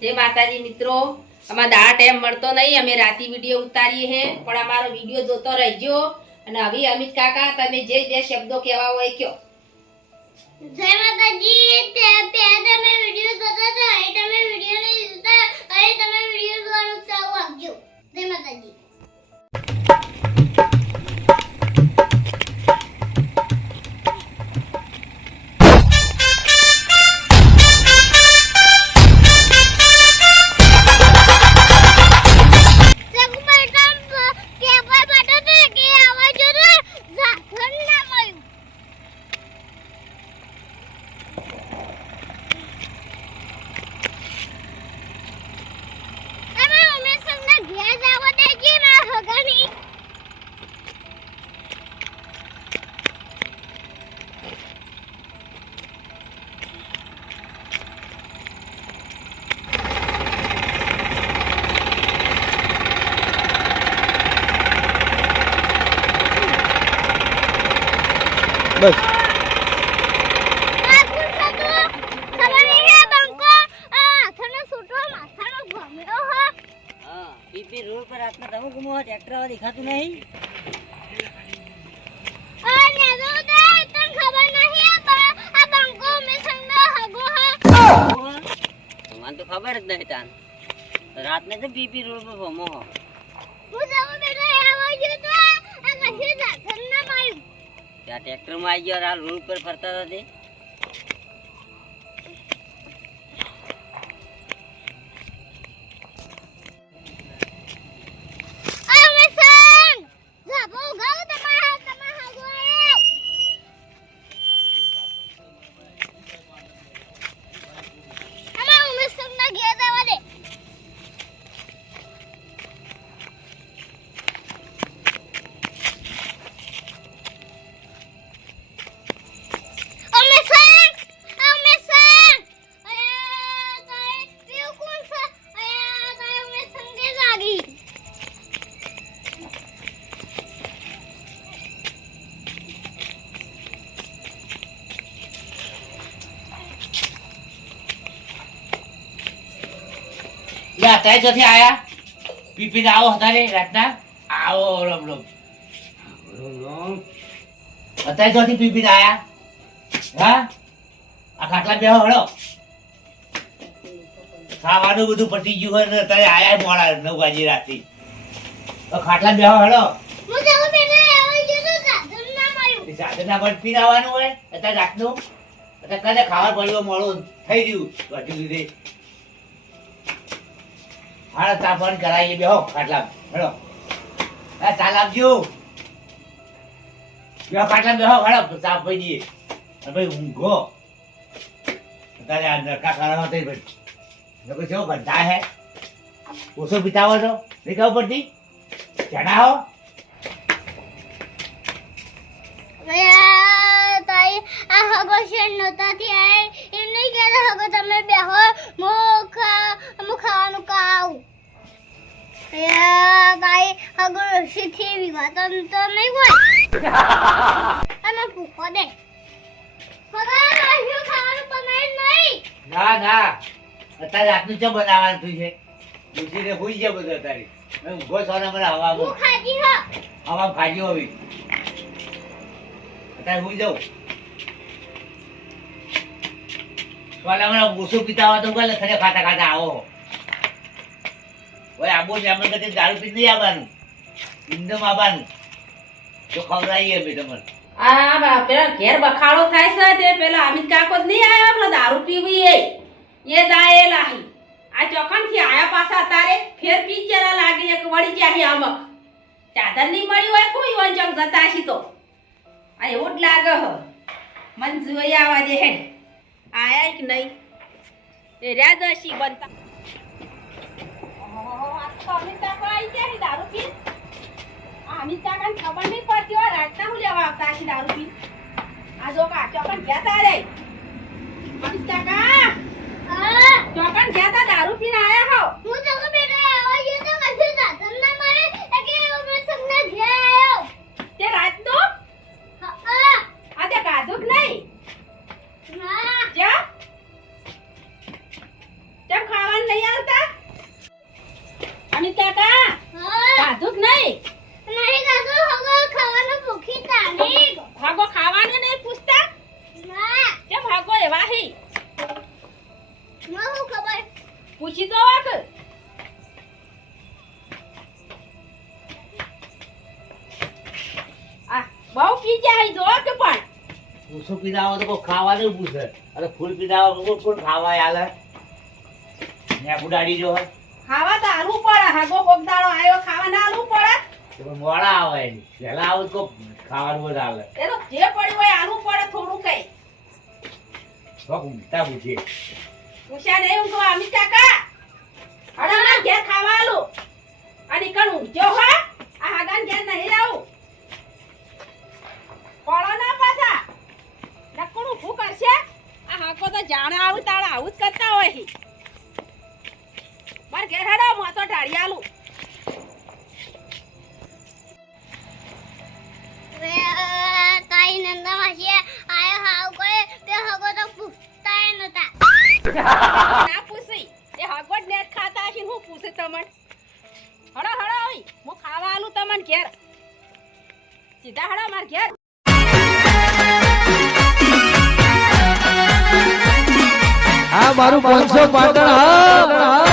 જય માતાજી મિત્રો, અમાર દાડા ટાઈમ મળતો નહીં, અમે રાતી વિડીયો ઉતારીએ હે, પણ અમારો વિડીયો જોતો રહેજો. અને હવે અમિત કાકા તમે જે બે શબ્દો કહેવા હોય કયો. જય માતાજી. તમે વિડીયો જોતા હતા, અહીં તમે વિડીયો નહીં જોતા, અહીં તમે વિડીયો જોવાનું ચાલુ રાખજો. જય માતાજી. બસ પીપી રોડ પર રાતના તમે ગુમો ટ્રેક્ટર વાળા દેખાતું નહીં. મને તો ખબર જ નહીં તાન રાતને તો પીપી રોડ પર ભમો હો. ત્યાં ટ્રેક્ટર માં આવી ગયો, આ રોડ પર ફરતા હતા તે. અત્યારે ચોથી આયા પીપીને આવો હતા રાતના આવો રમ રમ અત્યારે ચોથી પીપીને આયા. હા આ ખાટલા બેહો હળો, ખાવાનું બધું પતી ગયું હોય ને અત્યારે આયા મોડા 9 વાગે રાતે. તો ખાટલા બેહો હળો, સાધન ના પણ પીને આવવાનું હોય અત્યારે રાતનું. અત્યારે કદે ખાવા પડ્યો મોડું થઈ ગયું બધું લીધે. હાલો ચા પાણી કરાવીએ, બેહો ખાટલા હેડો. ચા લાવજો, બેહો ખાટલા બેહો હેડો, ચા પી દઈએ. ભાઈ ઊંઘો અત્યારે આ નરકા ખાવા થઈ ભાઈ લોકો કેવો બંધા હે, ઓછો પીતાવો છો નહીં ખબર પડતી. જણાવો ખાવાનું ખાવું ના ના અત્યારે રાતનું ચા બનાવવાનું થયું છે. ઉઠીને હુઈ જાય બધું અત્યારે ઊંઘો છો ને મને હવામાં ખાજી હોવી અત્યારે હુઈ જાઉં. ઓછું પીતા હોય તો બોલે ખરે ખાતા ખાતા આવો. ભાઈ આબુ ને અમે કદી દારૂ પી નહીં આવવાનું, ઇન્દમ આવવાનું તો ખવડાવીએ અમે તમને. આ પેલા ઘેર બખાડો થાય છે તે પેલા અમિત કાકો જ નહીં આવ્યા, પેલા દારૂ પીવી એ જાય લાહી. આ ચોખણ થી આયા પાછા તારે ફેર પીચરા લાગી એક વળી જાય અમક ચાદર નહીં મળી હોય કોઈ વંચક જતા છી તો આ એવું જ લાગે હ. મન જોઈ આવા દે હેડ આયા કે નહીં એ રાજા શી બનતા. અમિત કાકો આવી ગયા દારૂ પી. અમિત કાકાને ખબર નહીં પડતી હોય રાતના હું લેવા આવતા છે દારૂ પી. આ જો કા ચોકન ગયા તા રે અમિત કાકા, ચોકન ગયા તા દારૂ પીને આયા હો. હું તો બેટા આવા ગયો તો કશું સાધન ના મળે કે અમે સગના ઘેર આવ્યો તે રાતનો આ તે કાધુક નહીં ના જા કેમ ખાવાનું નહીં અમિત કાકા હા ખાધું કે નહીં? નહીં ખાધું હવે ખાવાનું ભૂખી તાણી ભાગો ખાવાનું નહીં પૂછતા? ના કેમ ભાગો એવા હી? મને શું ખબર પૂછી તો વાક. આ બહુ પી જાય જો કે પણ ઓછું પીધા હોય તો કોઈ ખાવાનું પૂછે અને ફૂલ પીધા હોય તો કોણ ખાવા આલે ને ઉડાડી જો હોય ખાવા તો આલુ પડે. હાગો કોક દાડો આયો ખાવા ના આલુ પડે. તો પણ મોડા આવે પહેલા આવે તો ખાવાનું બધા આલે એ તો જે પડ્યું હોય આલુ પડે થોડું કઈ. કોક ઊંઘતા પૂછે પૂછ્યા નહીં ઊંઘો અમિત કાકા. હડા ના ઘેર ખાવા આલુ. અને કણ ઊંઘ્યો હા આ હાગાન ઘેર નહીં રહું. પડો ના પાછા નકડું ઊભું કરશે. આ હાકો તો જાણે આવું તાણે આવું જ કરતા હોય હી. માર ઘેર હેડો મો તો ઢાળી આલું. તાઈ નંદા માસી આયો હાવ કોઈ તે હગો તો પૂછતાય નતા ના પૂછી એ હગવડ નેટ ખાતા હશે હું પૂછે તમન. હડો હડો ઓય હું ખાવા આલું તમન ઘેર. સીધા હડો માર ઘેર. આ મારું 500 પાટણ હા